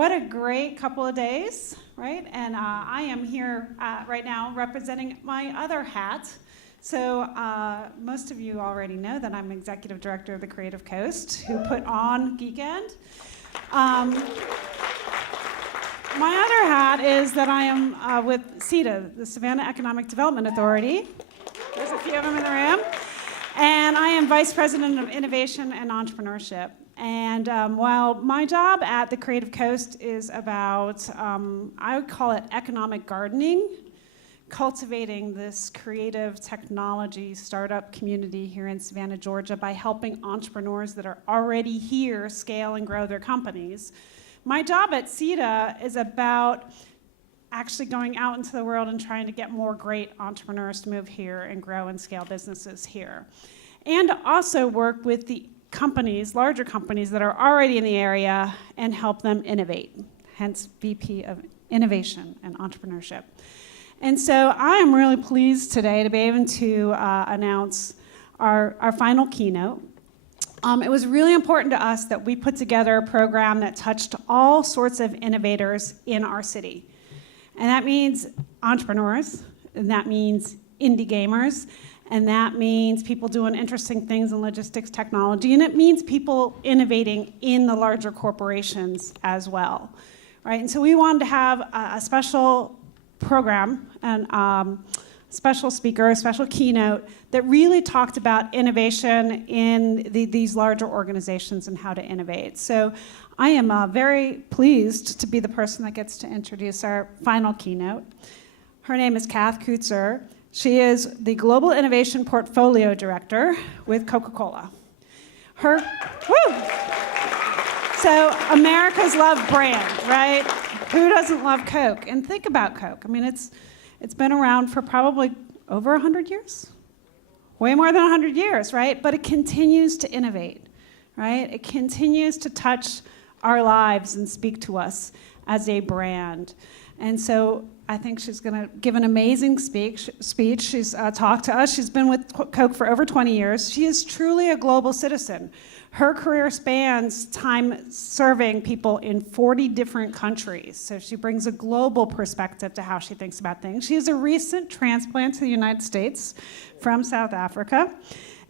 What a great couple of days, right? And I am here right now representing my other hat. So most of you already know that I'm Executive Director of the Creative Coast, who put on Geekend. My other hat is that I am with SEDA, the Savannah Economic Development Authority. There's a few of them in the room. And I am Vice President of Innovation and Entrepreneurship. And while my job at the Creative Coast is about, I would call it economic gardening, cultivating this creative technology startup community here in Savannah, Georgia by helping entrepreneurs that are already here scale and grow their companies. My job at SEDA is about actually going out into the world and trying to get more great entrepreneurs to move here and grow and scale businesses here. And also work with the companies, larger companies that are already in the area and help them innovate, hence VP of Innovation and Entrepreneurship. And so I am really pleased today to be able to announce our final keynote. It was really important to us that we put together a program that touched all sorts of innovators in our city. And that means entrepreneurs, and that means indie gamers, and that means people doing interesting things in logistics technology, and it means people innovating in the larger corporations as well, right? And so we wanted to have a special program and special speaker, a special keynote that really talked about innovation in these larger organizations and how to innovate. So I am very pleased to be the person that gets to introduce our final keynote. Her name is Cath Coetzer. She is the Global Innovation Portfolio Director with Coca-Cola. So America's loved brand, right? Who doesn't love Coke? And think about Coke. I mean, it's been around for probably over 100 years. Way more than 100 years, right? But it continues to innovate, right? It continues to touch our lives and speak to us as a brand. And so I think she's going to give an amazing speech. She's talked to us. She's been with Coke for over 20 years. She is truly a global citizen. Her career spans time serving people in 40 different countries. So she brings a global perspective to how she thinks about things. She is a recent transplant to the United States from South Africa.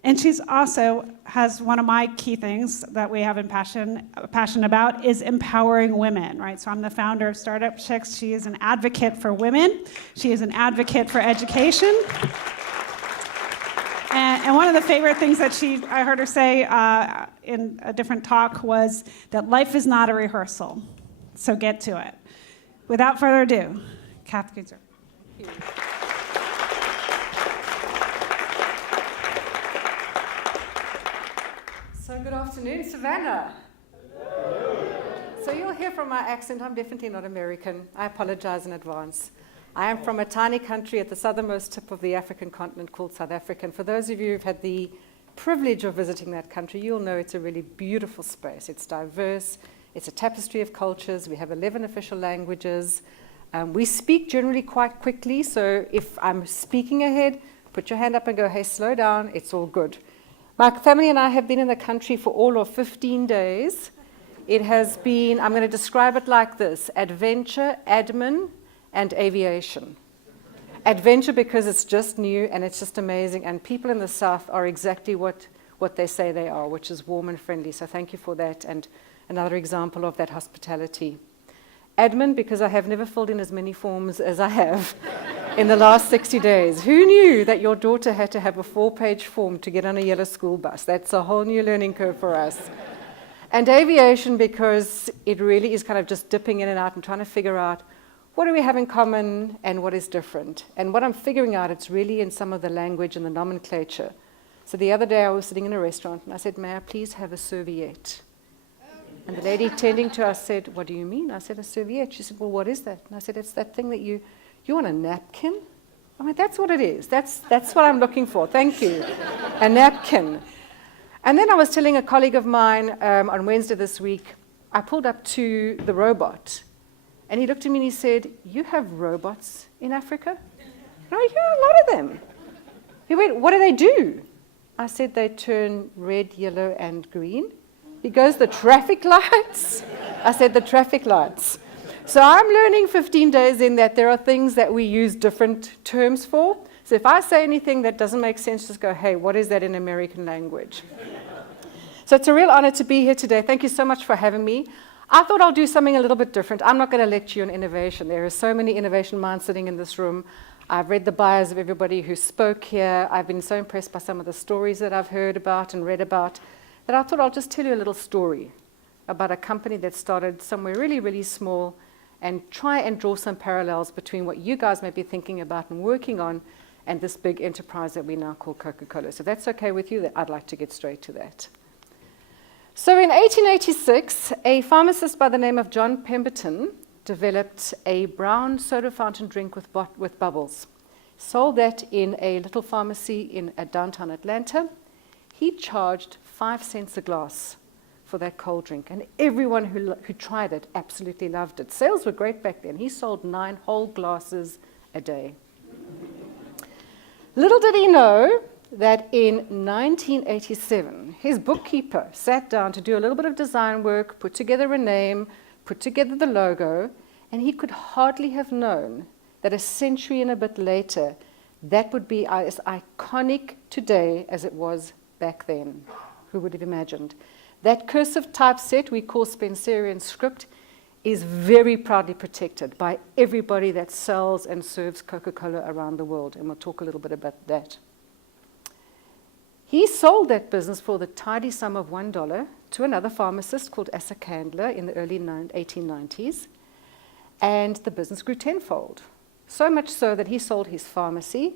And she's also has one of my key things that we have passion about is empowering women, right? So I'm the founder of Startup Chicks. She is an advocate for women. She is an advocate for education. And one of the favorite things that I heard her say in a different talk was that life is not a rehearsal. So get to it. Without further ado, Cath Coetzer. So good afternoon, Savannah. So you'll hear from my accent, I'm definitely not American. I apologize in advance. I am from a tiny country at the southernmost tip of the African continent called South Africa. And for those of you who've had the privilege of visiting that country, you'll know it's a really beautiful space. It's diverse. It's a tapestry of cultures. We have 11 official languages. We speak generally quite quickly. So if I'm speaking ahead, put your hand up and go, hey, slow down. It's all good. My family and I have been in the country for all of 15 days. It has been, I'm going to describe it like this: adventure, admin, and aviation. Adventure because it's just new and it's just amazing, and people in the South are exactly what they say they are, which is warm and friendly. So thank you for that, and another example of that hospitality. Admin because I have never filled in as many forms as I have in the last 60 days. Who knew that your daughter had to have a 4-page form to get on a yellow school bus? That's a whole new learning curve for us. And aviation because it really is kind of just dipping in and out and trying to figure out what do we have in common and what is different. And what I'm figuring out, it's really in some of the language and the nomenclature. So the other day I was sitting in a restaurant and I said, may I please have a serviette? And the lady tending to us said, what do you mean? I said, a serviette. She said, well, what is that? And I said, it's that thing that you want a napkin? I mean, that's what it is. That's what I'm looking for. Thank you. A napkin. And then I was telling a colleague of mine on Wednesday this week, I pulled up to the robot. And he looked at me and he said, you have robots in Africa? And I went, yeah, a lot of them. He went, what do they do? I said, they turn red, yellow, and green. He goes, the traffic lights? I said, the traffic lights. So I'm learning 15 days in that there are things that we use different terms for. So if I say anything that doesn't make sense, just go, hey, what is that in American language? So it's a real honor to be here today. Thank you so much for having me. I thought I'll do something a little bit different. I'm not going to lecture you on innovation. There are so many innovation minds sitting in this room. I've read the bios of everybody who spoke here. I've been so impressed by some of the stories that I've heard about and read about that I thought I'll just tell you a little story about a company that started somewhere really, really small and try and draw some parallels between what you guys may be thinking about and working on and this big enterprise that we now call Coca-Cola. So if that's okay with you, I'd like to get straight to that. So in 1886, a pharmacist by the name of John Pemberton developed a brown soda fountain drink with bubbles. Sold that in a little pharmacy in downtown Atlanta. He charged 5 cents a glass for that cold drink, and everyone who tried it absolutely loved it. Sales were great back then. He sold 9 whole glasses a day. Little did he know that in 1987, his bookkeeper sat down to do a little bit of design work, put together a name, put together the logo, and he could hardly have known that a century and a bit later, that would be as iconic today as it was back then. Who would have imagined? That cursive typeset we call Spencerian script is very proudly protected by everybody that sells and serves Coca-Cola around the world, and we'll talk a little bit about that. He sold that business for the tidy sum of $1 to another pharmacist called Asa Candler in the early 1890s, and the business grew tenfold. So much so that he sold his pharmacy,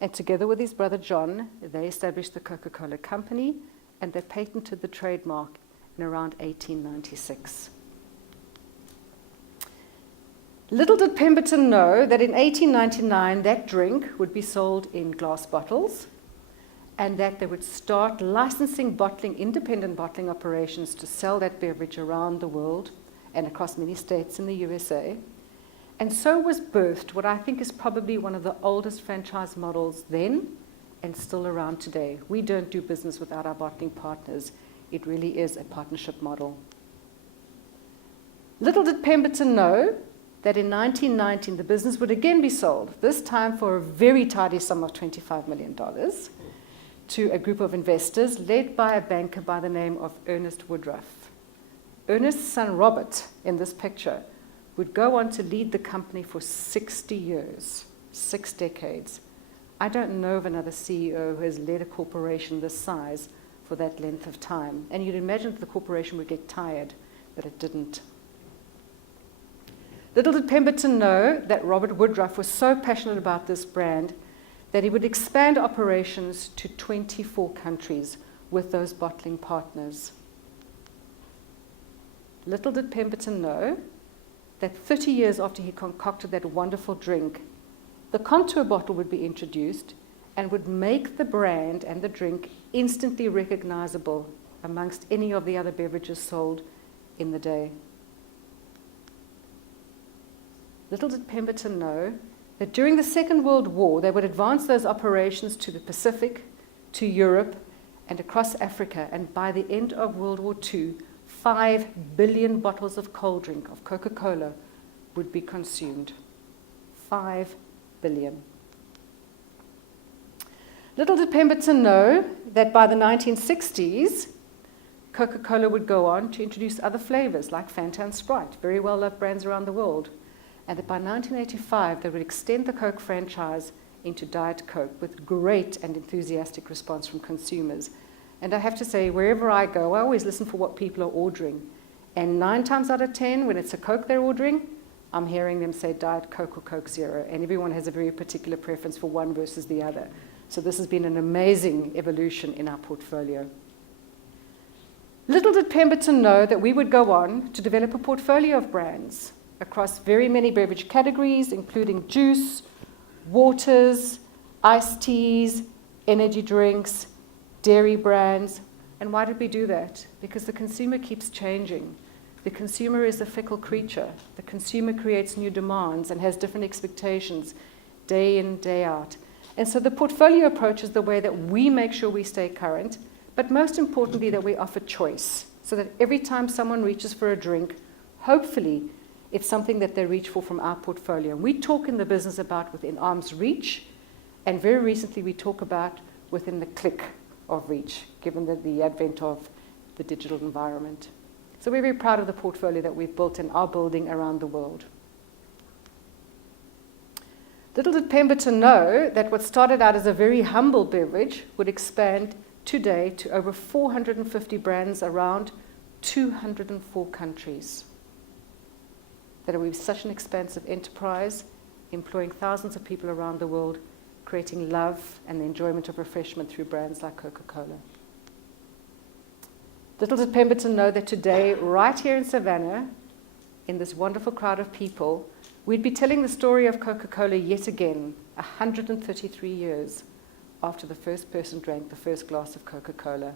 and together with his brother John, they established the Coca-Cola Company, and they patented the trademark in around 1896. Little did Pemberton know that in 1899 that drink would be sold in glass bottles and that they would start licensing independent bottling operations to sell that beverage around the world and across many states in the USA. And so was birthed what I think is probably one of the oldest franchise models then and still around today. We don't do business without our bottling partners. It really is a partnership model. Little did Pemberton know that in 1919 the business would again be sold, this time for a very tidy sum of $25 million to a group of investors led by a banker by the name of Ernest Woodruff. Ernest's son Robert, in this picture, would go on to lead the company for 60 years, 6 decades. I don't know of another CEO who has led a corporation this size for that length of time. And you'd imagine that the corporation would get tired, but it didn't. Little did Pemberton know that Robert Woodruff was so passionate about this brand that he would expand operations to 24 countries with those bottling partners. Little did Pemberton know that 30 years after he concocted that wonderful drink, the contour bottle would be introduced and would make the brand and the drink instantly recognizable amongst any of the other beverages sold in the day. Little did Pemberton know that during the Second World War, they would advance those operations to the Pacific, to Europe, and across Africa. And by the end of World War II, 5 billion bottles of cold drink, of Coca-Cola, would be consumed. 5 billion. Little did Pemberton know that by the 1960s, Coca-Cola would go on to introduce other flavors like Fanta and Sprite, very well-loved brands around the world. And that by 1985, they would extend the Coke franchise into Diet Coke with great and enthusiastic response from consumers. And I have to say, wherever I go, I always listen for what people are ordering. And 9 times out of 10, when it's a Coke they're ordering, I'm hearing them say Diet Coke or Coke Zero. And everyone has a very particular preference for one versus the other. So this has been an amazing evolution in our portfolio. Little did Pemberton know that we would go on to develop a portfolio of brands across very many beverage categories, including juice, waters, iced teas, energy drinks, dairy brands. And why did we do that? Because the consumer keeps changing. The consumer is a fickle creature. The consumer creates new demands and has different expectations day in, day out. And so the portfolio approach is the way that we make sure we stay current, but most importantly that we offer choice. so that every time someone reaches for a drink, hopefully it's something that they reach for from our portfolio. And we talk in the business about within arm's reach, and very recently we talk about within the click of reach, given the advent of the digital environment. So we're very proud of the portfolio that we've built and are building around the world. Little did Pemberton know that what started out as a very humble beverage would expand today to over 450 brands around 204 countries. That it will be such an expansive enterprise, employing thousands of people around the world, creating love and the enjoyment of refreshment through brands like Coca-Cola. Little did Pemberton know that today, right here in Savannah, in this wonderful crowd of people, we'd be telling the story of Coca-Cola yet again, 133 years after the first person drank the first glass of Coca-Cola.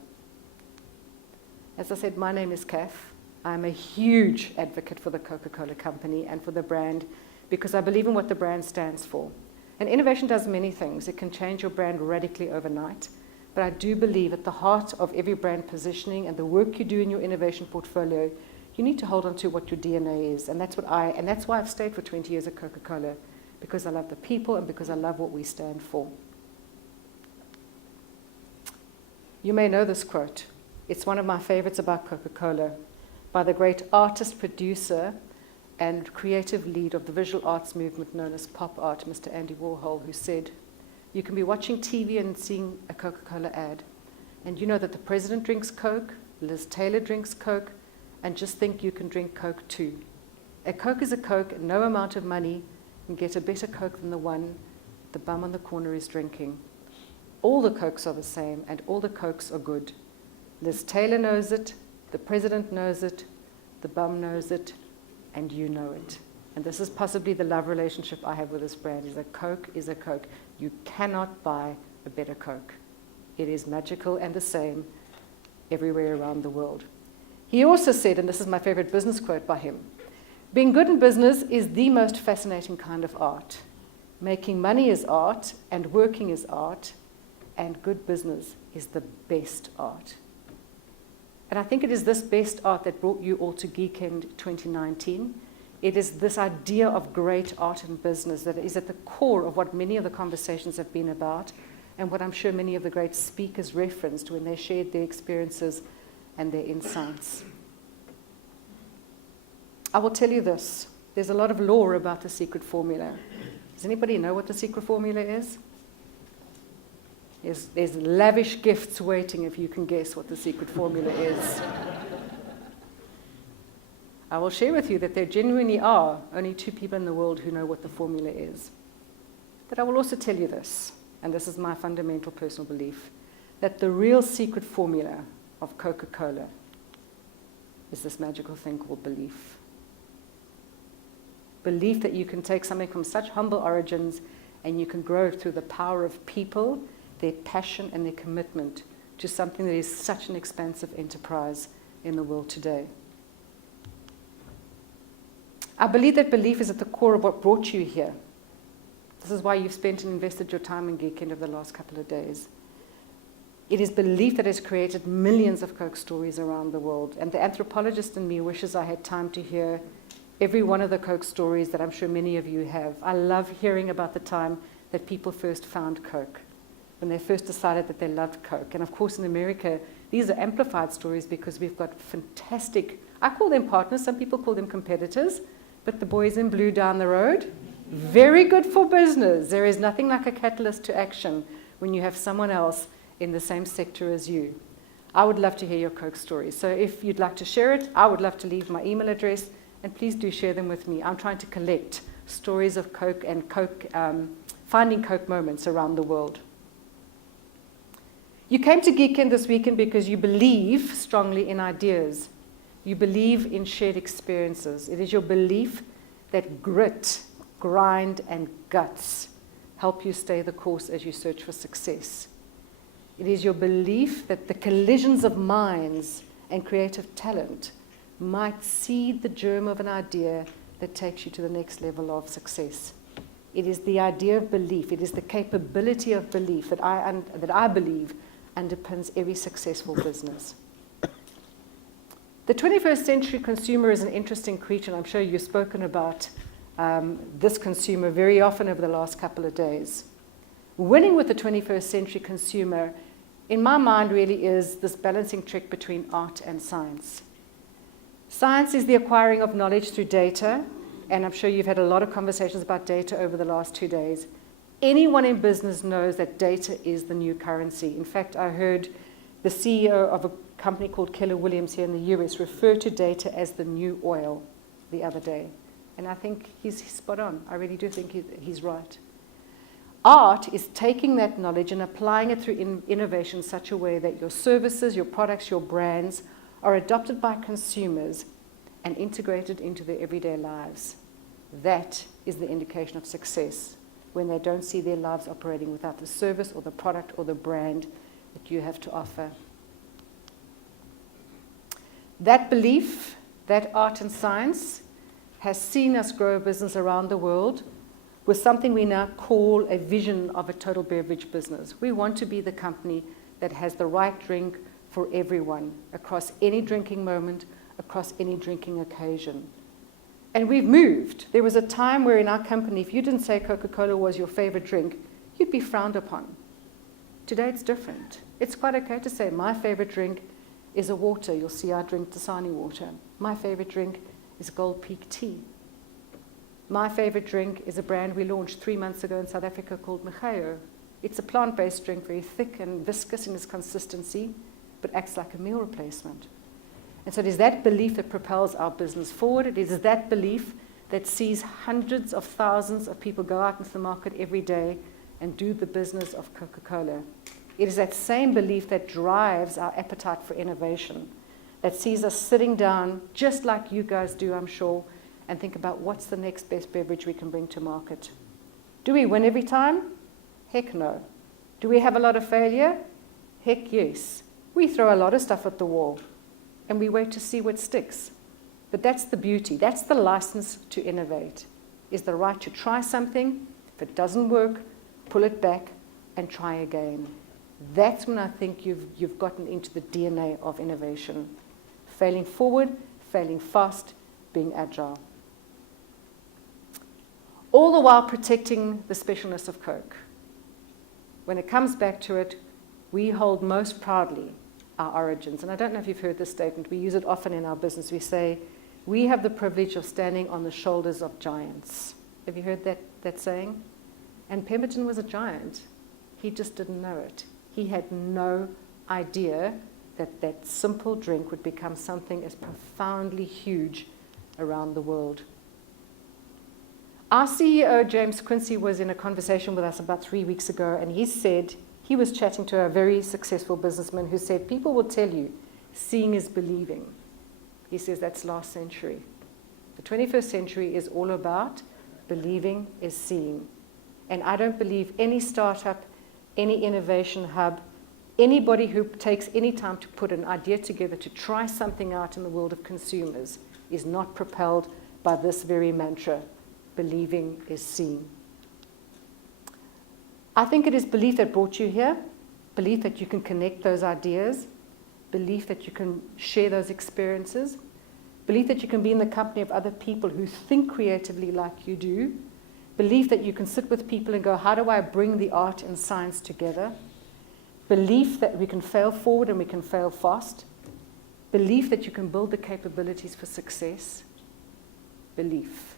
As I said, my name is Cath. I'm a huge advocate for the Coca-Cola company and for the brand because I believe in what the brand stands for. And innovation does many things. It can change your brand radically overnight. But I do believe at the heart of every brand positioning and the work you do in your innovation portfolio, you need to hold on to what your DNA is. And that's why I've stayed for 20 years at Coca-Cola, because I love the people and because I love what we stand for. You may know this quote. It's one of my favorites about Coca-Cola, by the great artist, producer, and creative lead of the visual arts movement known as pop art, Mr. Andy Warhol, who said, you can be watching TV and seeing a Coca-Cola ad, and you know that the president drinks Coke, Liz Taylor drinks Coke, and just think you can drink Coke too. A Coke is a Coke, and no amount of money can get a better Coke than the one the bum on the corner is drinking. All the Cokes are the same, and all the Cokes are good. Liz Taylor knows it, the president knows it, the bum knows it, and you know it. And this is possibly the love relationship I have with this brand, is a Coke is a Coke. You cannot buy a better Coke. It is magical and the same everywhere around the world. He also said, and this is my favorite business quote by him, being good in business is the most fascinating kind of art. Making money is art, and working is art, and good business is the best art. And I think it is this best art that brought you all to Geekend 2019. It is this idea of great art and business that is at the core of what many of the conversations have been about, and what I'm sure many of the great speakers referenced when they shared their experiences and their insights. I will tell you this. There's a lot of lore about the secret formula. Does anybody know what the secret formula is? There's lavish gifts waiting if you can guess what the secret formula is. I will share with you that there genuinely are only 2 people in the world who know what the formula is. But I will also tell you this, and this is my fundamental personal belief, that the real secret formula of Coca-Cola is this magical thing called belief. Belief that you can take something from such humble origins and you can grow it through the power of people, their passion and their commitment to something that is such an expansive enterprise in the world today. I believe that belief is at the core of what brought you here. This is why you've spent and invested your time in Geekend over the last couple of days. It is belief that has created millions of Coke stories around the world. And the anthropologist in me wishes I had time to hear every one of the Coke stories that I'm sure many of you have. I love hearing about the time that people first found Coke, when they first decided that they loved Coke. And of course in America, these are amplified stories because we've got fantastic, I call them partners, some people call them competitors, but the boys in blue down the road, very good for business. There is nothing like a catalyst to action when you have someone else in the same sector as you. I would love to hear your Coke stories. So if you'd like to share it, I would love to leave my email address, and please do share them with me. I'm trying to collect stories of Coke and finding Coke moments around the world. You came to Geekend this weekend because you believe strongly in ideas. You believe in shared experiences. It is your belief that grit, grind, and guts help you stay the course as you search for success. It is your belief that the collisions of minds and creative talent might seed the germ of an idea that takes you to the next level of success. It is the idea of belief. It is the capability of belief that I believe underpins every successful business. The 21st century consumer is an interesting creature, and I'm sure you've spoken about this consumer very often over the last couple of days. Winning with the 21st century consumer, in my mind, really is this balancing trick between art and science. Science is the acquiring of knowledge through data, and I'm sure you've had a lot of conversations about data over the last 2 days. Anyone in business knows that data is the new currency. In fact, I heard the CEO of a company called Keller Williams here in the US refer to data as the new oil the other day. And I think he's spot on. I really do think he's right. Art is taking that knowledge and applying it through innovation in such a way that your services, your products, your brands are adopted by consumers and integrated into their everyday lives. That is the indication of success, when they don't see their lives operating without the service or the product or the brand that you have to offer. That belief, that art and science, has seen us grow a business around the world with something we now call a vision of a total beverage business. We want to be the company that has the right drink for everyone, across any drinking moment, across any drinking occasion. And we've moved. There was a time where in our company, if you didn't say Coca-Cola was your favorite drink, you'd be frowned upon. Today it's different. It's quite okay to say, my favorite drink is a water. You'll see I drink Dasani water. My favorite drink is Gold Peak tea. My favorite drink is a brand we launched 3 months ago in South Africa called Mejeo. It's a plant-based drink, very thick and viscous in its consistency, but acts like a meal replacement. And so it is that belief that propels our business forward. It is that belief that sees hundreds of thousands of people go out into the market every day and do the business of Coca-Cola. It is that same belief that drives our appetite for innovation, that sees us sitting down, just like you guys do, I'm sure, and think about what's the next best beverage we can bring to market. Do we win every time? Heck no. Do we have a lot of failure? Heck yes. We throw a lot of stuff at the wall, and we wait to see what sticks. But that's the beauty. That's the license to innovate, is the right to try something. If it doesn't work, pull it back and try again. That's when I think you've gotten into the DNA of innovation. Failing forward, failing fast, being agile. All the while protecting the specialness of Coke. When it comes back to it, we hold most proudly our origins. And I don't know if you've heard this statement. We use it often in our business. We say, we have the privilege of standing on the shoulders of giants. Have you heard that saying? And Pemberton was a giant. He just didn't know it. He had no idea that that simple drink would become something as profoundly huge around the world. Our CEO, James Quincy, was in a conversation with us about 3 weeks ago, and he said, he was chatting to a very successful businessman who said, people will tell you, seeing is believing. He says that's last century. The 21st century is all about believing is seeing. And I don't believe any startup, any innovation hub, anybody who takes any time to put an idea together to try something out in the world of consumers is not propelled by this very mantra, believing is seeing. I think it is belief that brought you here, belief that you can connect those ideas, belief that you can share those experiences, belief that you can be in the company of other people who think creatively like you do, belief that you can sit with people and go, how do I bring the art and science together? Belief that we can fail forward and we can fail fast. Belief that you can build the capabilities for success. Belief.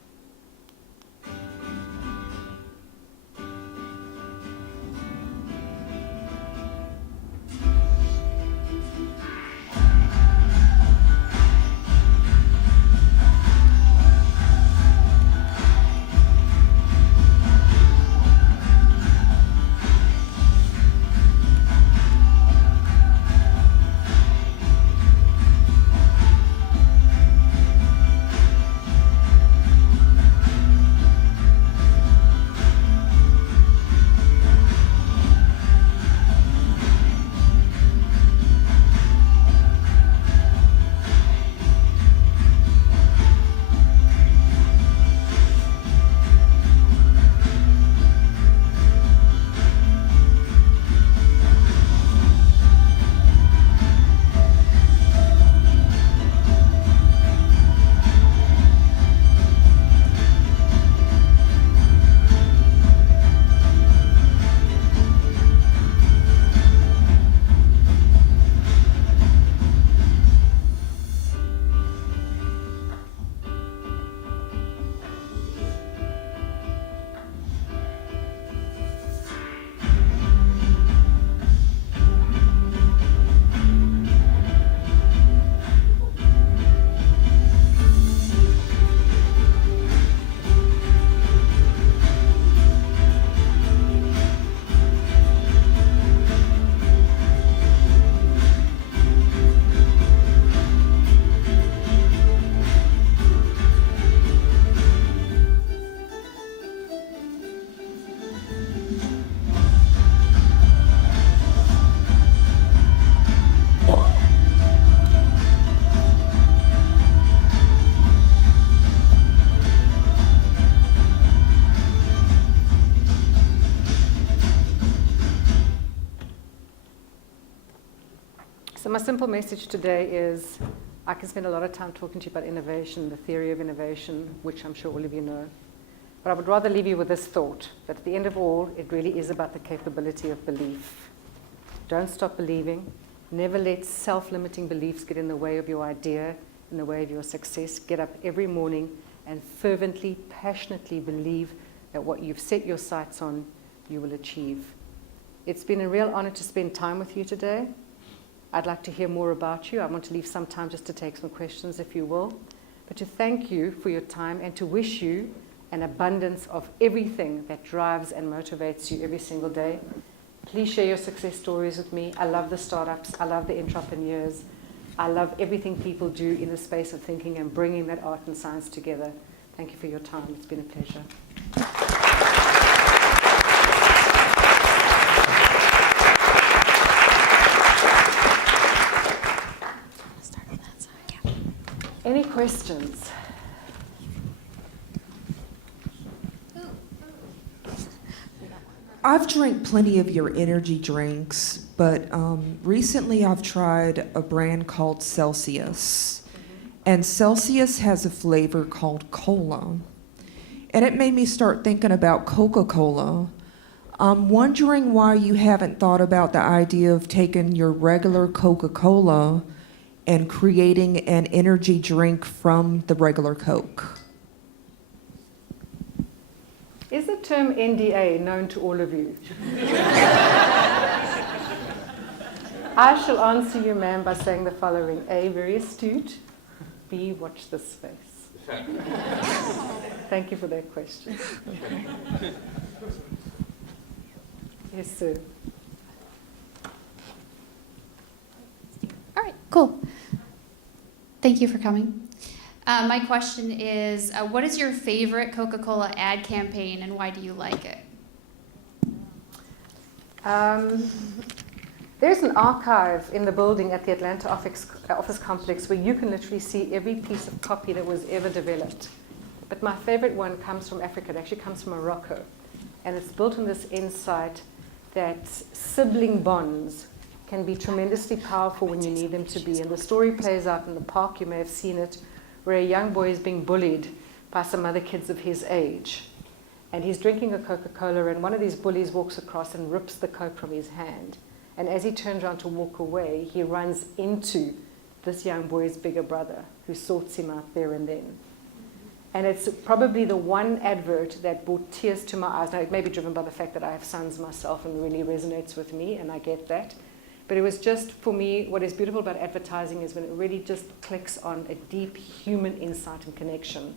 my simple message today is I can spend a lot of time talking to you about innovation, the theory of innovation, which I'm sure all of you know. But I would rather leave you with this thought, that at the end of all, it really is about the capability of belief. Don't stop believing. Never let self-limiting beliefs get in the way of your idea, in the way of your success. Get up every morning and fervently, passionately believe that what you've set your sights on, you will achieve. It's been a real honor to spend time with you today. I'd like to hear more about you. I want to leave some time just to take some questions, if you will. But to thank you for your time and to wish you an abundance of everything that drives and motivates you every single day. Please share your success stories with me. I love the startups. I love the entrepreneurs. I love everything people do in the space of thinking and bringing that art and science together. Thank you for your time. It's been a pleasure. Any questions? I've drank plenty of your energy drinks, but recently I've tried a brand called Celsius. And Celsius has a flavor called cola. And it made me start thinking about Coca-Cola. I'm wondering why you haven't thought about the idea of taking your regular Coca-Cola and creating an energy drink from the regular Coke. Is the term NDA known to all of you? I shall answer you, ma'am, by saying the following. A, very astute. B, watch this space. Thank you for that question. Yes, sir. All right, cool. Thank you for coming. My question is, what is your favorite Coca-Cola ad campaign and why do you like it? There's an archive in the building at the Atlanta office complex where you can literally see every piece of copy that was ever developed. But my favorite one comes from Africa. It actually comes from Morocco. And it's built on this insight that sibling bonds can be tremendously powerful when you need them to be. And the story plays out in the park. You may have seen it, where a young boy is being bullied by some other kids of his age. And he's drinking a Coca-Cola, and one of these bullies walks across and rips the Coke from his hand. And as he turns around to walk away, he runs into this young boy's bigger brother, who sorts him out there and then. And it's probably the one advert that brought tears to my eyes. Now, it may be driven by the fact that I have sons myself and really resonates with me, and I get that. But it was just, for me, what is beautiful about advertising is when it really just clicks on a deep human insight and connection.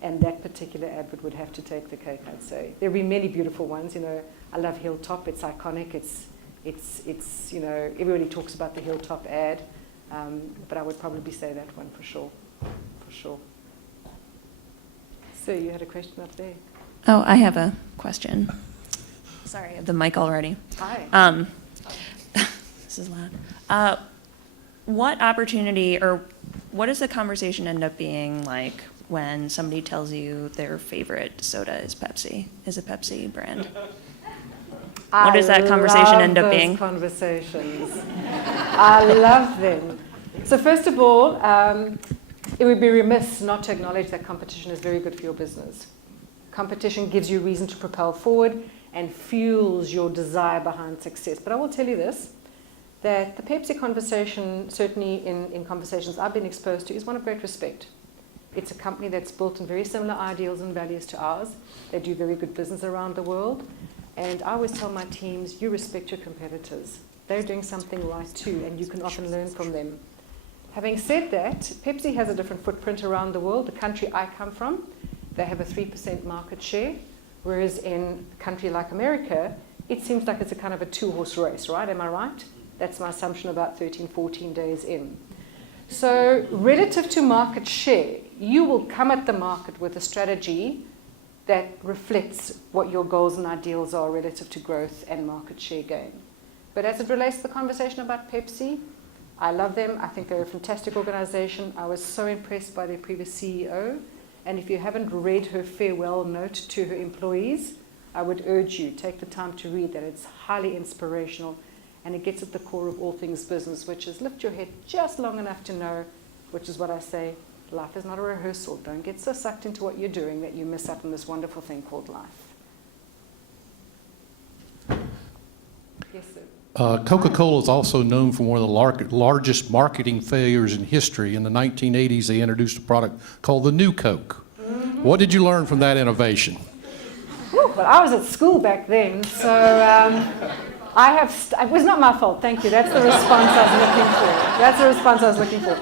And that particular advert would have to take the cake, I'd say. There will be many beautiful ones. You know, I love Hilltop. It's iconic. It's you know, everybody talks about the Hilltop ad. But I would probably say that one for sure. For sure. So you had a question up there. Oh, I have a question. Sorry, I have the mic already. Hi. This is loud. What opportunity or what does the conversation end up being like when somebody tells you their favorite soda is Pepsi, is a Pepsi brand? What does that conversation end up being? Conversations. I love them. So first of all, it would be remiss not to acknowledge that competition is very good for your business. Competition gives you reason to propel forward and fuels your desire behind success. But I will tell you this, that the Pepsi conversation, certainly in conversations I've been exposed to, is one of great respect. It's a company that's built on very similar ideals and values to ours. They do very good business around the world. And I always tell my teams, you respect your competitors. They're doing something right too, and you can often learn from them. Having said that, Pepsi has a different footprint around the world. The country I come from, they have a 3% market share, whereas in a country like America, it seems like it's a kind of a two-horse race, right? Am I right? That's my assumption about 13, 14 days in. So relative to market share, you will come at the market with a strategy that reflects what your goals and ideals are relative to growth and market share gain. But as it relates to the conversation about Pepsi, I love them. I think they're a fantastic organization. I was so impressed by their previous CEO. And if you haven't read her farewell note to her employees, I would urge you, take the time to read that. It's highly inspirational. and it gets at the core of all things business, which is lift your head just long enough to know, which is what I say, life is not a rehearsal. Don't get so sucked into what you're doing that you miss out on this wonderful thing called life. Yes, sir. Coca-Cola is also known for one of the largest marketing failures in history. In the 1980s, they introduced a product called the New Coke. What did you learn from that innovation? Well, I was at school back then, so it was not my fault, thank you. That's the response I was looking for.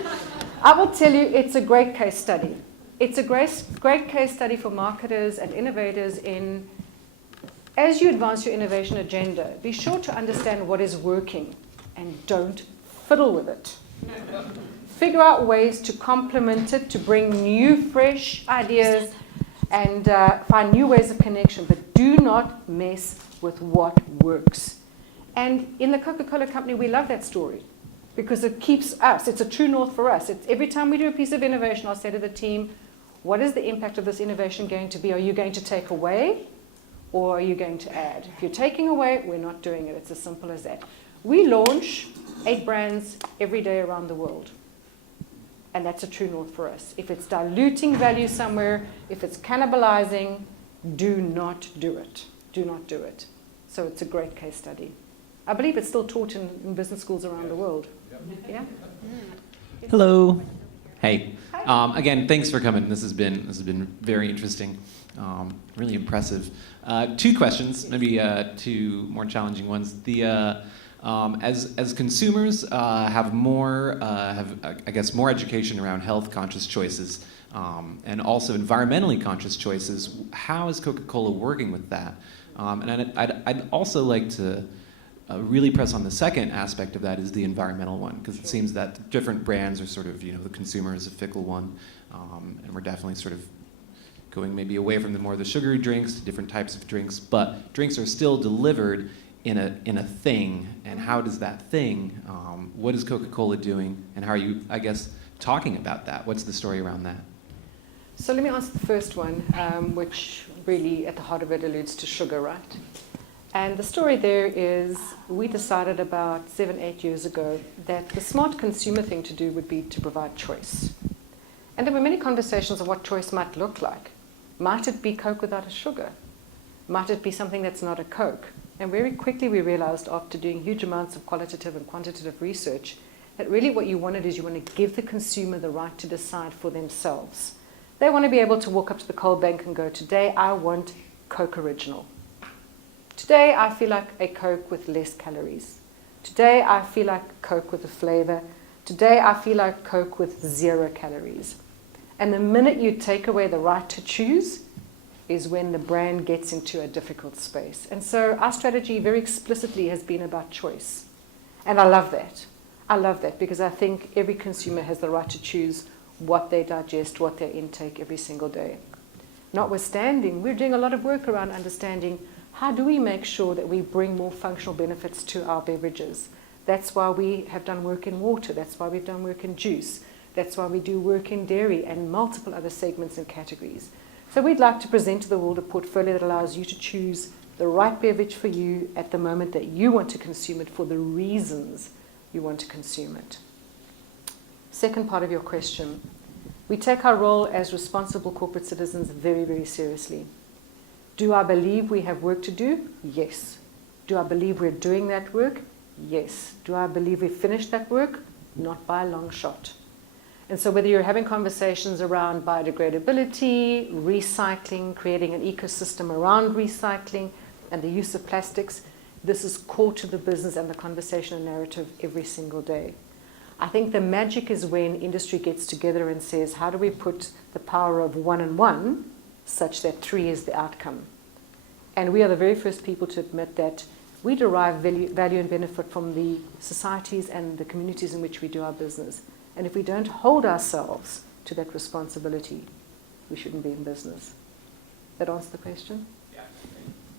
I will tell you, it's a great case study. It's a great case study for marketers and innovators in, as you advance your innovation agenda, be sure to understand what is working and don't fiddle with it. Figure out ways to complement it, to bring new, fresh ideas and find new ways of connection, but do not mess with what works. And in the Coca-Cola company, we love that story because it keeps us, it's a true north for us. It's every time we do a piece of innovation, I'll say to the team, what is the impact of this innovation going to be? Are you going to take away or are you going to add? If you're taking away, we're not doing it. It's as simple as that. We launch 8 brands every day around the world. And that's a true north for us. If it's diluting value somewhere, if it's cannibalizing, do not do it. Do not do it. So it's a great case study. I believe it's still taught in business schools around the world. Yeah? Hello. Hey. Again, thanks for coming. This has been very interesting, really impressive. 2 questions, maybe 2 more challenging ones. As consumers have more education around health-conscious choices and also environmentally conscious choices, how is Coca-Cola working with that? And I'd also like to really press on the second aspect of that is the environmental one, because it seems that different brands are sort of, the consumer is a fickle one, and we're definitely sort of going maybe away from the sugary drinks to different types of drinks, but drinks are still delivered in a thing, and how does that thing, what is Coca-Cola doing, and how are you, I guess, talking about that? What's the story around that? So let me answer the first one, which really at the heart of it alludes to sugar, right? And the story there is we decided about 7-8 years ago that the smart consumer thing to do would be to provide choice. And there were many conversations on what choice might look like. Might it be Coke without a sugar? Might it be something that's not a Coke? And very quickly we realized after doing huge amounts of qualitative and quantitative research that really what you wanted is you want to give the consumer the right to decide for themselves. They want to be able to walk up to the cold bank and go, today I want Coke Original. Today I feel like a Coke with less calories. Today I feel like Coke with a flavor. Today I feel like Coke with 0 calories. And the minute you take away the right to choose is when the brand gets into a difficult space. And so our strategy very explicitly has been about choice. And I love that. I love that because I think every consumer has the right to choose what they digest, what they intake every single day. Notwithstanding, we're doing a lot of work around understanding how do we make sure that we bring more functional benefits to our beverages. That's why we have done work in water. That's why we've done work in juice. That's why we do work in dairy and multiple other segments and categories. So we'd like to present to the world a portfolio that allows you to choose the right beverage for you at the moment that you want to consume it for the reasons you want to consume it. Second part of your question. We take our role as responsible corporate citizens very, very seriously. Do I believe we have work to do? Yes. Do I believe we're doing that work? Yes. Do I believe we've finished that work? Not by a long shot. And so whether you're having conversations around biodegradability, recycling, creating an ecosystem around recycling, and the use of plastics, this is core to the business and the conversation and narrative every single day. I think the magic is when industry gets together and says, how do we put the power of 1 and 1 such that 3 is the outcome? And we are the very first people to admit that we derive value and benefit from the societies and the communities in which we do our business. And if we don't hold ourselves to that responsibility, we shouldn't be in business. That answer the question? Yeah.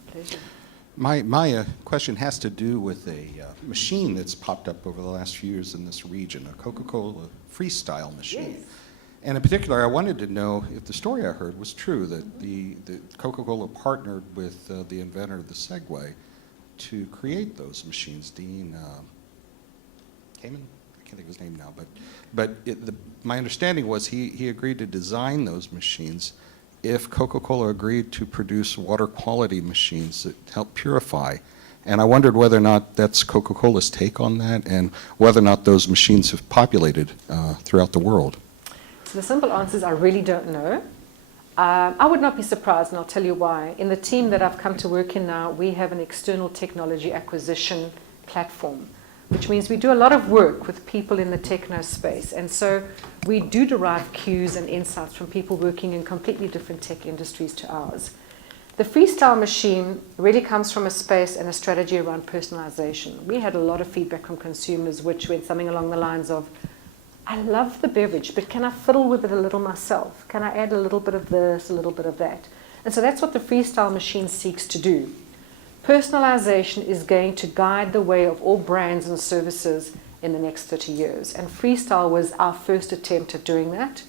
Pleasure. My question has to do with a machine that's popped up over the last few years in this region, a Coca-Cola freestyle machine. Yes. And in particular, I wanted to know if the story I heard was true, that the Coca-Cola partnered with the inventor of the Segway to create those machines. Dean Kamen? I can't think of his name now, but my understanding was he agreed to design those machines if Coca-Cola agreed to produce water quality machines that help purify. And I wondered whether or not that's Coca-Cola's take on that, and whether or not those machines have populated throughout the world. So the simple answer is I really don't know. I would not be surprised, and I'll tell you why. In the team that I've come to work in now, we have an external technology acquisition platform, which means we do a lot of work with people in the techno space. And so we do derive cues and insights from people working in completely different tech industries to ours. The freestyle machine really comes from a space and a strategy around personalization. We had a lot of feedback from consumers which went something along the lines of, I love the beverage, but can I fiddle with it a little myself? Can I add a little bit of this, a little bit of that? And so that's what the freestyle machine seeks to do. Personalization is going to guide the way of all brands and services in the next 30 years. And freestyle was our first attempt at doing that.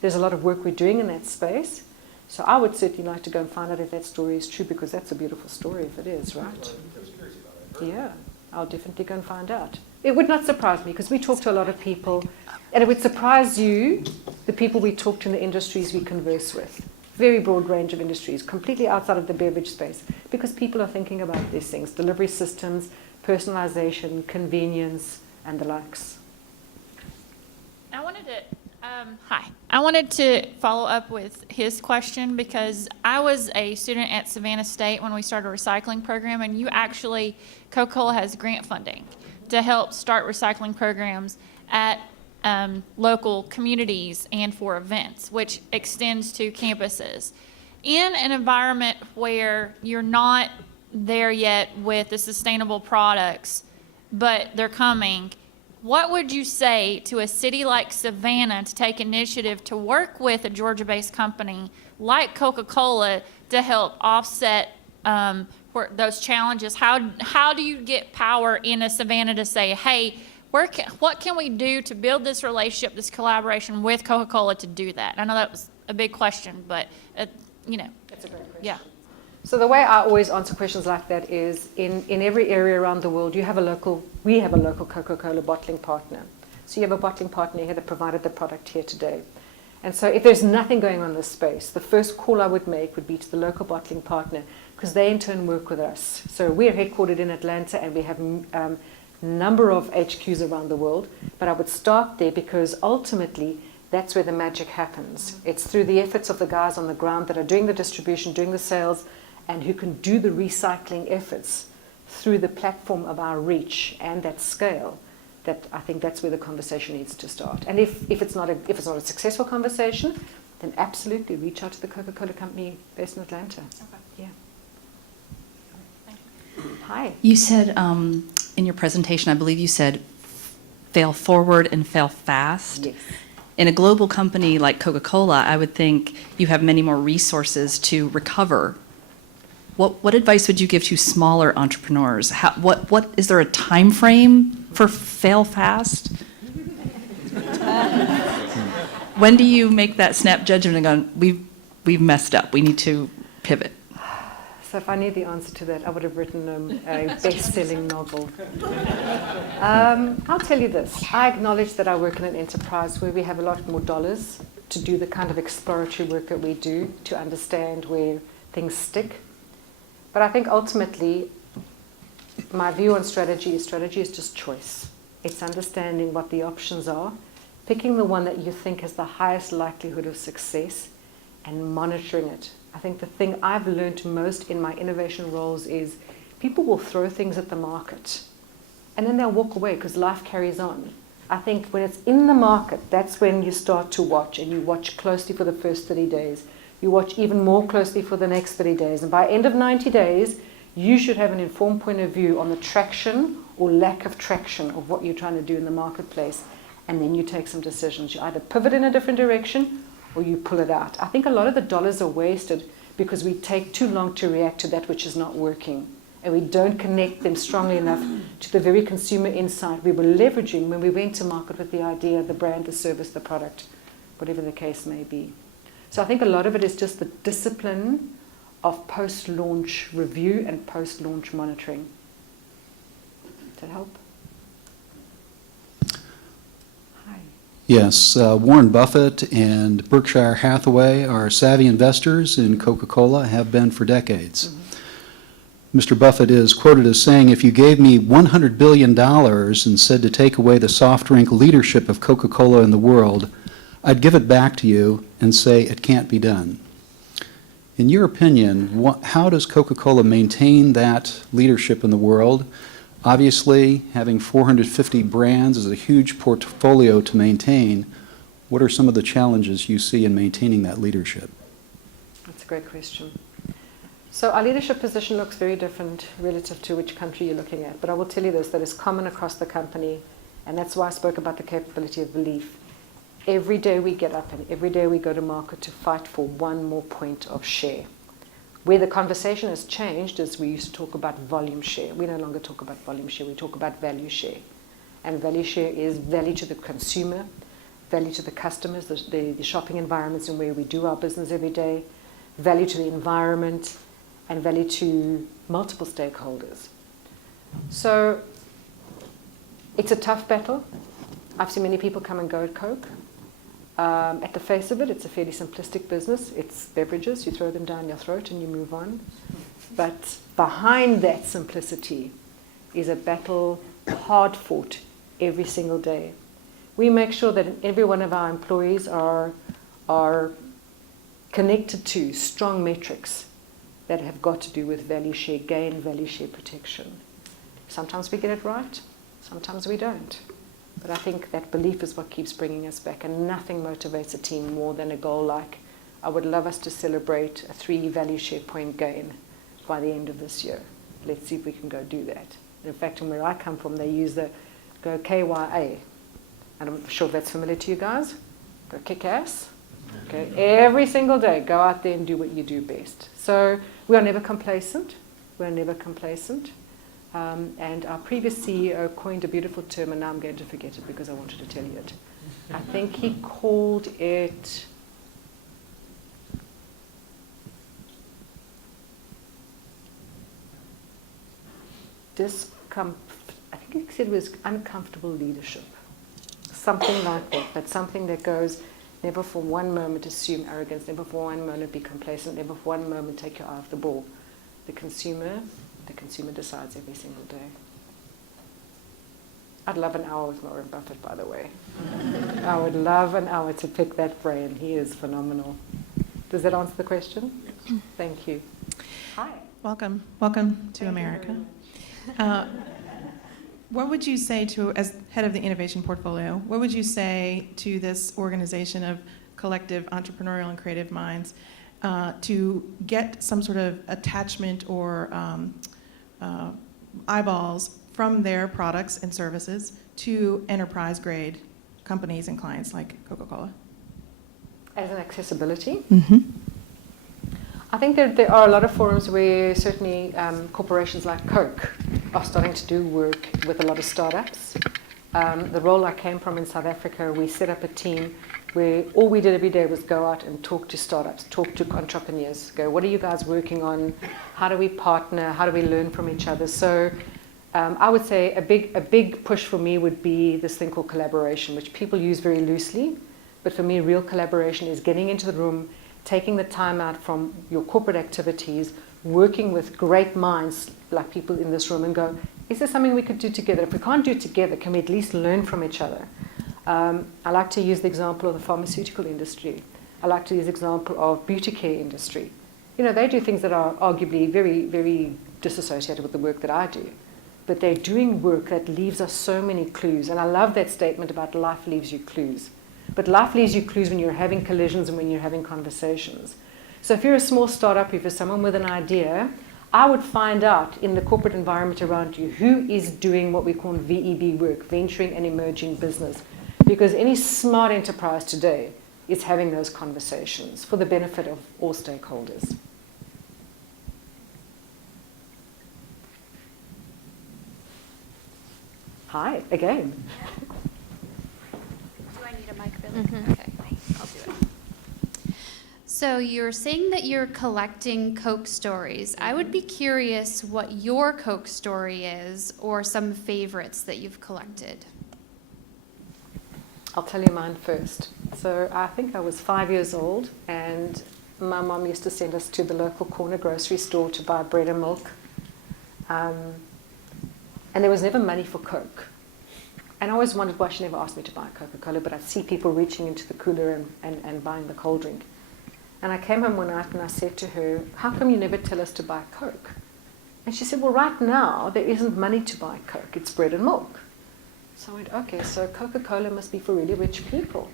There's a lot of work we're doing in that space. So I would certainly like to go and find out if that story is true, because that's a beautiful story if it is, right? Yeah, I'll definitely go and find out. It would not surprise me, because we talk to a lot of people, and it would surprise you, the people we talk to in the industries we converse with. Very broad range of industries, completely outside of the beverage space, because people are thinking about these things, delivery systems, personalization, convenience, and the likes. I wanted to follow up with his question, because I was a student at Savannah State when we started a recycling program, and Coca-Cola has grant funding to help start recycling programs at local communities and for events, which extends to campuses. In an environment where you're not there yet with the sustainable products, but they're coming, what would you say to a city like Savannah to take initiative to work with a Georgia-based company like Coca-Cola to help offset those challenges? How do you get power in a Savannah to say, hey, what can we do to build this relationship, this collaboration with Coca-Cola to do that? I know that was a big question, but That's a great question. Yeah. So the way I always answer questions like that is, in every area around the world, we have a local Coca-Cola bottling partner. So you have a bottling partner here that provided the product here today. And so if there's nothing going on in this space, the first call I would make would be to the local bottling partner, because they in turn work with us. So we're headquartered in Atlanta, and we have a number of HQs around the world. But I would start there, because ultimately that's where the magic happens. It's through the efforts of the guys on the ground that are doing the distribution, doing the sales, and who can do the recycling efforts through the platform of our reach and that scale, that I think that's where the conversation needs to start. And if it's not a successful conversation, then absolutely reach out to the Coca-Cola company based in Atlanta. Okay. Yeah. Hi. You said in your presentation, I believe you said fail forward and fail fast. Yes. In a global company like Coca-Cola, I would think you have many more resources to recover. What advice would you give to smaller entrepreneurs? What is there a time frame for fail fast? When do you make that snap judgment and go, we've messed up, we need to pivot? So if I knew the answer to that, I would have written a best-selling novel. I'll tell you this. I acknowledge that I work in an enterprise where we have a lot more dollars to do the kind of exploratory work that we do, to understand where things stick. But I think ultimately, my view on strategy is just choice. It's understanding what the options are, picking the one that you think has the highest likelihood of success, and monitoring it. I think the thing I've learned most in my innovation roles is people will throw things at the market, and then they'll walk away because life carries on. I think when it's in the market, that's when you start to watch, and you watch closely for the first 30 days. You watch even more closely for the next 30 days. And by end of 90 days, you should have an informed point of view on the traction or lack of traction of what you're trying to do in the marketplace. And then you take some decisions. You either pivot in a different direction or you pull it out. I think a lot of the dollars are wasted because we take too long to react to that which is not working. And we don't connect them strongly enough to the very consumer insight we were leveraging when we went to market with the idea, the brand, the service, the product, whatever the case may be. So I think a lot of it is just the discipline of post-launch review and post-launch monitoring. to help? Hi. Yes, Warren Buffett and Berkshire Hathaway are savvy investors in Coca-Cola, have been for decades. Mr. Buffett is quoted as saying, if you gave me $100 billion and said to take away the soft drink leadership of Coca-Cola in the world, I'd give it back to you and say it can't be done. In your opinion, how does Coca-Cola maintain that leadership in the world? Obviously, having 450 brands is a huge portfolio to maintain. What are some of the challenges you see in maintaining that leadership? That's a great question. So our leadership position looks very different relative to which country you're looking at. But I will tell you this, that is common across the company, and that's why I spoke about the capability of belief. Every day we get up and every day we go to market to fight for one more point of share. Where the conversation has changed is we used to talk about volume share. We no longer talk about volume share, we talk about value share. And value share is value to the consumer, value to the customers, the shopping environments in where we do our business every day, value to the environment, and value to multiple stakeholders. So it's a tough battle. I've seen many people come and go at Coke. At the face of it, it's a fairly simplistic business. It's beverages, you throw them down your throat and you move on. But behind that simplicity is a battle hard fought every single day. We make sure that every one of our employees are connected to strong metrics that have got to do with value share gain, value share protection. Sometimes we get it right, sometimes we don't. But I think that belief is what keeps bringing us back, and nothing motivates a team more than a goal like, I would love us to celebrate a 3 value share point gain by the end of this year. Let's see if we can go do that. In fact, from where I come from, they use the go KYA. And I'm sure that's familiar to you guys. Go kick ass. Okay, every single day, go out there and do what you do best. So we are never complacent. We're never complacent. And our previous CEO coined a beautiful term, and now I'm going to forget it because I wanted to tell you it. I think he called it I think he said it was uncomfortable leadership. Something like that, but something that goes, never for one moment assume arrogance, never for one moment be complacent, never for one moment take your eye off the ball. The consumer decides every single day. I'd love an hour with Warren Buffett, by the way. I would love an hour to pick that brain. He is phenomenal. Does that answer the question? Thank you. Hi. Welcome to America. What would you say to, as head of the innovation portfolio, what would you say to this organization of collective entrepreneurial and creative minds to get some sort of attachment or eyeballs from their products and services to enterprise-grade companies and clients like Coca-Cola? As an accessibility? Mm-hmm. I think there are a lot of forums where certainly corporations like Coke are starting to do work with a lot of startups. The role I came from in South Africa, we set up a team where all we did every day was go out and talk to startups, talk to entrepreneurs, go, what are you guys working on? How do we partner? How do we learn from each other? So I would say a big push for me would be this thing called collaboration, which people use very loosely. But for me, real collaboration is getting into the room, taking the time out from your corporate activities, working with great minds like people in this room and go, is there something we could do together? If we can't do it together, can we at least learn from each other? I like to use the example of the pharmaceutical industry. I like to use the example of beauty care industry. You know, they do things that are arguably very, very disassociated with the work that I do. But they're doing work that leaves us so many clues. And I love that statement about life leaves you clues. But life leaves you clues when you're having collisions and when you're having conversations. So if you're a small startup, if you're someone with an idea, I would find out in the corporate environment around you who is doing what we call VEB work, venturing and emerging business. Because any smart enterprise today is having those conversations for the benefit of all stakeholders. Hi, again. Do I need a mic, Billy? Okay, I'll do it. So you're saying that you're collecting Coke stories. I would be curious what your Coke story is, or some favorites that you've collected. I'll tell you mine first. So I think I was 5 years old, and my mom used to send us to the local corner grocery store to buy bread and milk. And there was never money for Coke. And I always wondered why she never asked me to buy Coca-Cola, but I'd see people reaching into the cooler and buying the cold drink. And I came home one night and I said to her, how come you never tell us to buy Coke? And she said, well, right now there isn't money to buy Coke. It's bread and milk. So I went, okay, so Coca-Cola must be for really rich people.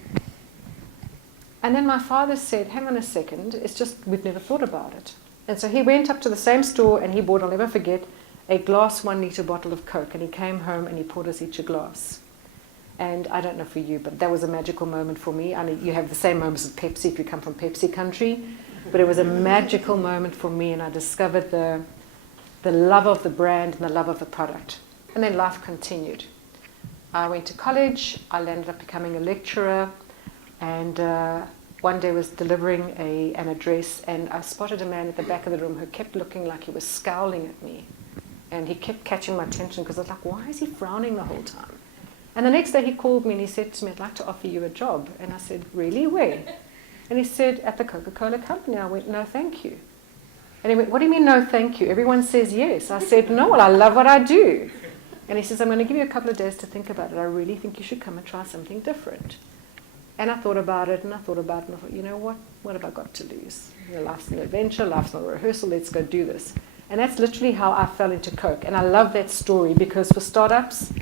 And then my father said, hang on a second, it's just we've never thought about it. And so he went up to the same store and he bought, I'll never forget, a glass 1 liter bottle of Coke. And he came home and he poured us each a glass. And I don't know for you, but that was a magical moment for me. I mean, you have the same moments with Pepsi if you come from Pepsi country. But it was a magical moment for me, and I discovered the love of the brand and the love of the product. And then life continued. I went to college. I ended up becoming a lecturer. And one day I was delivering an address, and I spotted a man at the back of the room who kept looking like he was scowling at me. And he kept catching my attention because I was like, why is he frowning the whole time? And the next day he called me and he said to me, I'd like to offer you a job. And I said, really? Where? And he said, at the Coca-Cola company. I went, no, thank you. And he went, what do you mean, no, thank you? Everyone says yes. I said, no, well, I love what I do. And he says, I'm going to give you a couple of days to think about it. I really think you should come and try something different. And I thought about it, and I thought about it, and I thought, you know what? What have I got to lose? You know, life's an adventure, life's not a rehearsal, let's go do this. And that's literally how I fell into Coke. And I love that story because for startups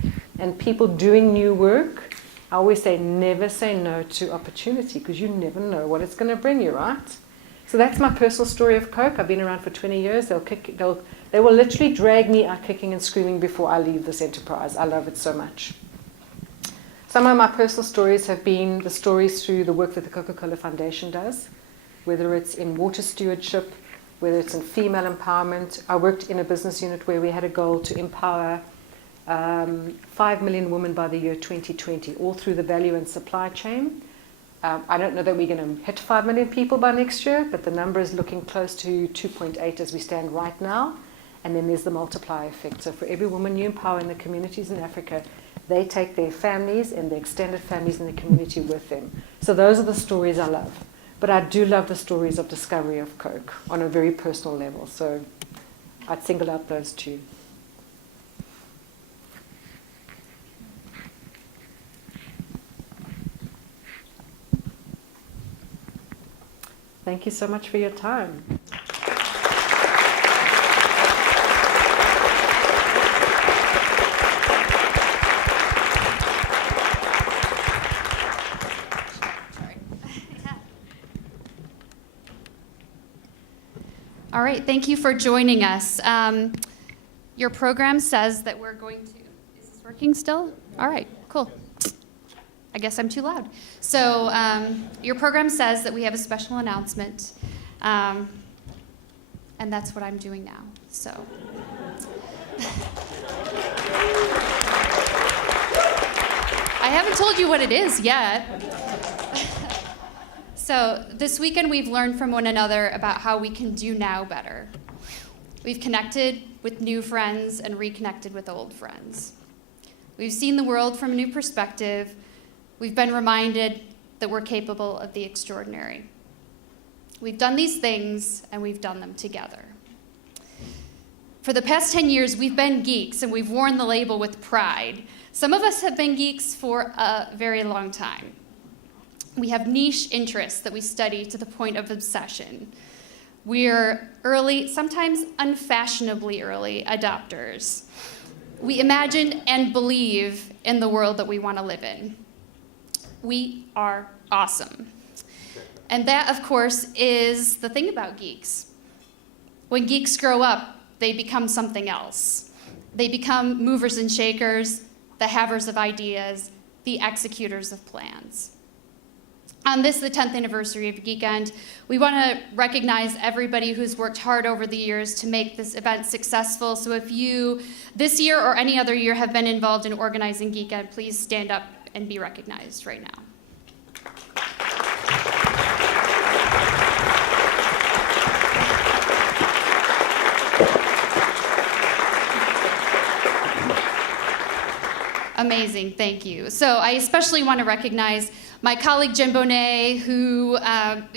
and people doing new work, I always say never say no to opportunity because you never know what it's going to bring you, right? So that's my personal story of Coke. I've been around for 20 years. They will literally drag me out kicking and screaming before I leave this enterprise. I love it so much. Some of my personal stories have been the stories through the work that the Coca-Cola Foundation does, whether it's in water stewardship, whether it's in female empowerment. I worked in a business unit where we had a goal to empower 5 million women by the year 2020, all through the value and supply chain. I don't know that we're going to hit 5 million people by next year, but the number is looking close to 2.8 as we stand right now. And then there's the multiplier effect. So for every woman you empower in the communities in Africa, they take their families and their extended families in the community with them. So those are the stories I love. But I do love the stories of discovery of Coke on a very personal level. So I'd single out those two. Thank you so much for your time. All right, thank you for joining us. Your program says that we're going to, is this working still? All right, cool. I guess I'm too loud. So your program says that we have a special announcement, and that's what I'm doing now, so. I haven't told you what it is yet. So this weekend we've learned from one another about how we can do now better. We've connected with new friends and reconnected with old friends. We've seen the world from a new perspective. We've been reminded that we're capable of the extraordinary. We've done these things and we've done them together. For the past 10 years, we've been geeks and we've worn the label with pride. Some of us have been geeks for a very long time. We have niche interests that we study to the point of obsession. We're early, sometimes unfashionably early adopters. We imagine and believe in the world that we want to live in. We are awesome. And that, of course, is the thing about geeks. When geeks grow up, they become something else. They become movers and shakers, the havers of ideas, the executors of plans. On this, the 10th anniversary of Geekend, we want to recognize everybody who's worked hard over the years to make this event successful. So if you, this year or any other year, have been involved in organizing Geekend, please stand up and be recognized right now. Amazing, thank you. So I especially want to recognize my colleague Jen Bonet, who,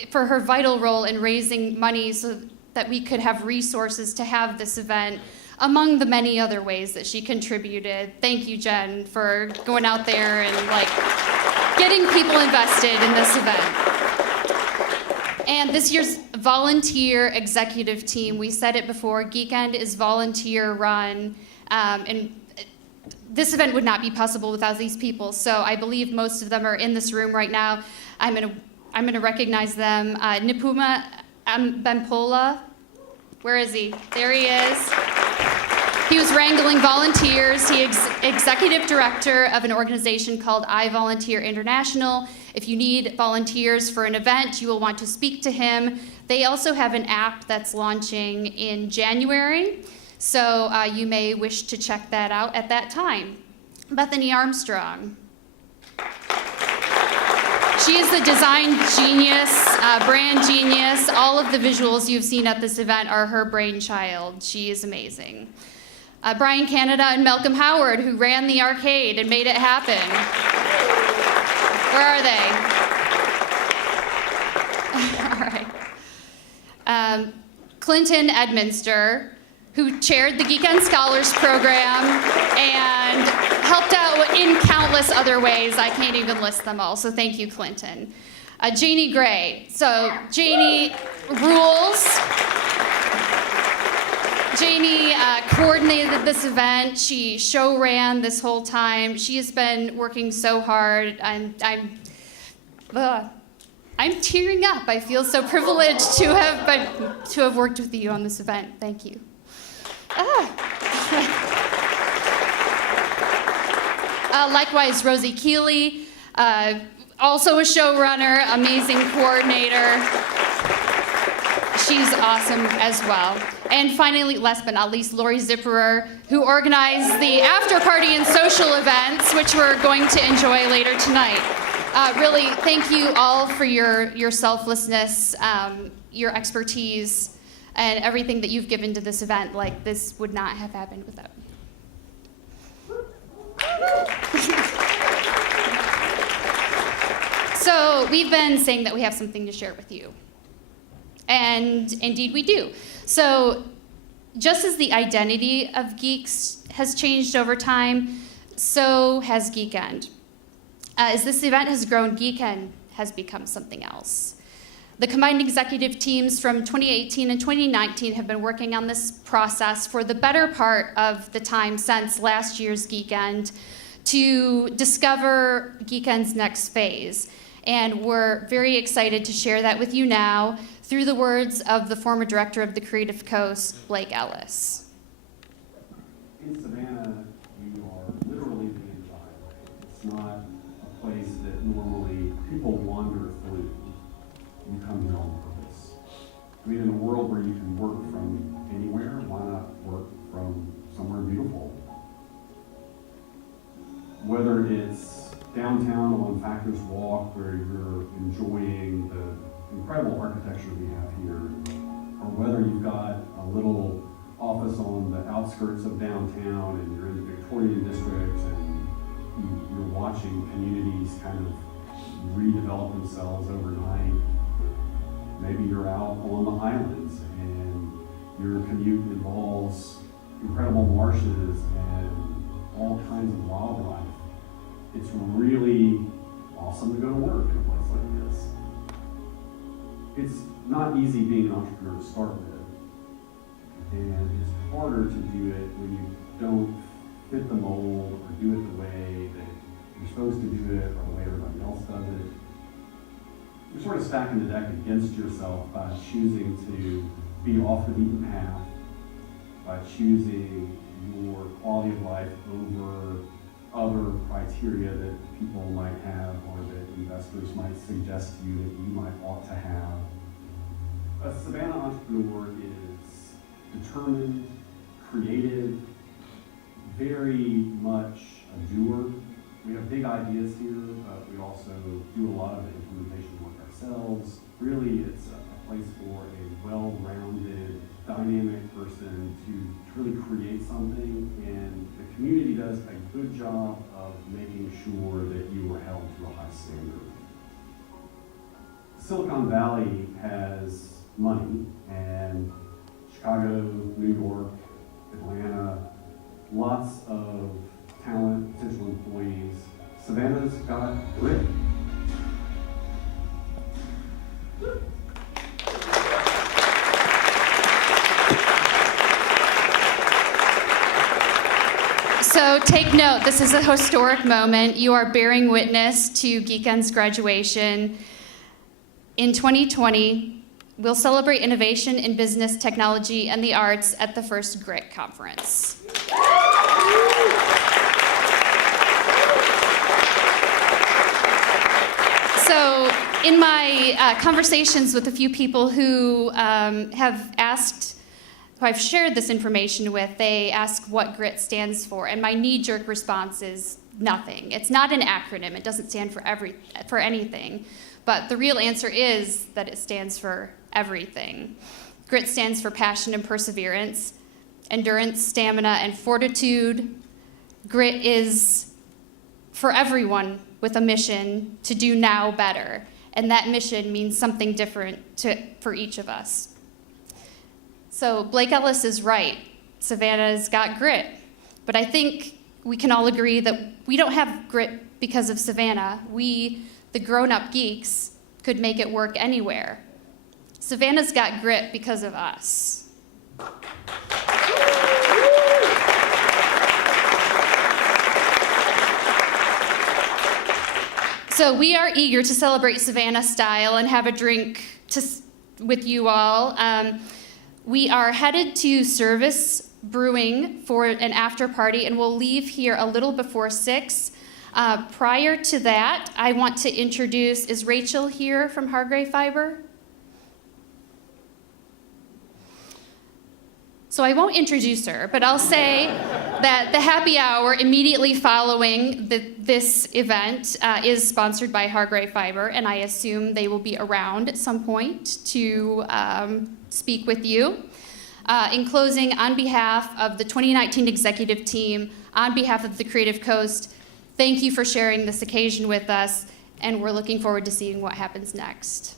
for her vital role in raising money so that we could have resources to have this event, among the many other ways that she contributed. Thank you, Jen, for going out there and getting people invested in this event. And this year's volunteer executive team, we said it before, Geekend is volunteer run, and this event would not be possible without these people. So I believe most of them are in this room right now. I'm gonna recognize them. Nipuma Bempola, where is he? There he is. He was wrangling volunteers. He is executive director of an organization called I Volunteer International. If you need volunteers for an event, you will want to speak to him. They also have an app that's launching in January, so you may wish to check that out at that time. Bethany Armstrong. She is the design genius, brand genius. All of the visuals you've seen at this event are her brainchild. She is amazing. Brian Canada and Malcolm Howard, who ran the arcade and made it happen. Where are they? All right. Clinton Edminster, who chaired the Geekend Scholars Program and helped out in countless other ways. I can't even list them all, so thank you, Clinton. Janie Gray. So Janie rules. Janie coordinated this event. She show ran this whole time. She has been working so hard. I'm tearing up. I feel so privileged to have worked with you on this event. Thank you. Likewise, Rosie Keeley, also a showrunner, amazing coordinator. She's awesome as well. And finally, last but not least, Lori Zipperer, who organized the after party and social events, which we're going to enjoy later tonight. Really, thank you all for your selflessness, your expertise, and everything that you've given to this event. Like, this would not have happened without you. So we've been saying that we have something to share with you. And indeed we do. So just as the identity of geeks has changed over time, so has Geekend. As this event has grown, Geekend has become something else. The combined executive teams from 2018 and 2019 have been working on this process for the better part of the time since last year's Geekend to discover Geekend's next phase. And we're very excited to share that with you now through the words of the former director of the Creative Coast, Blake Ellis. In Savannah, we are literally the environment. It's not a place that normally people wander through. You come here on purpose. I mean, in a world where you can work from anywhere, why not work from somewhere beautiful? Whether it's downtown on Factors Walk, where you're enjoying the incredible architecture we have here, or whether you've got a little office on the outskirts of downtown and you're in the Victorian district and you're watching communities kind of redevelop themselves overnight. Maybe you're out on the islands and your commute involves incredible marshes and all kinds of wildlife. It's really awesome to go to work in a place like this. It's not easy being an entrepreneur to start with, and it's harder to do it when you don't fit the mold or do it the way that you're supposed to do it or the way everybody else does it. You're sort of stacking the deck against yourself by choosing to be off the beaten path, by choosing your quality of life over other criteria that people might have or that investors might suggest to you that you might ought to have. A Savannah entrepreneur is determined, creative, very much a doer. We have big ideas here, but we also do a lot of the implementation work ourselves. Really, it's a place for a well-rounded, dynamic person to really create something, and the community does a good job of making sure that you were held to a high standard. Silicon Valley has money, and Chicago, New York, Atlanta, lots of talent, potential employees. Savannah's got grit. So take note, this is a historic moment. You are bearing witness to Geekend's graduation. In 2020, we'll celebrate innovation in business, technology, and the arts at the first GRIT conference. So in my conversations with a few people who have asked, who I've shared this information with, they ask what GRIT stands for, and my knee-jerk response is nothing. It's not an acronym. It doesn't stand for anything. But the real answer is that it stands for everything. GRIT stands for passion and perseverance, endurance, stamina, and fortitude. GRIT is for everyone with a mission to do now better, and that mission means something different for each of us. So Blake Ellis is right. Savannah's got grit. But I think we can all agree that we don't have grit because of Savannah. We, the grown-up geeks, could make it work anywhere. Savannah's got grit because of us. So we are eager to celebrate Savannah style and have a drink with you all. We are headed to Service Brewing for an after party, and we'll leave here a little before 6. Prior to that, I want to introduce, is Rachel here from Hargrave Fiber? So I won't introduce her, but I'll say that the happy hour immediately following this event is sponsored by Hargrave Fiber, and I assume they will be around at some point to speak with you. In closing, on behalf of the 2019 executive team, on behalf of the Creative Coast, thank you for sharing this occasion with us, and we're looking forward to seeing what happens next.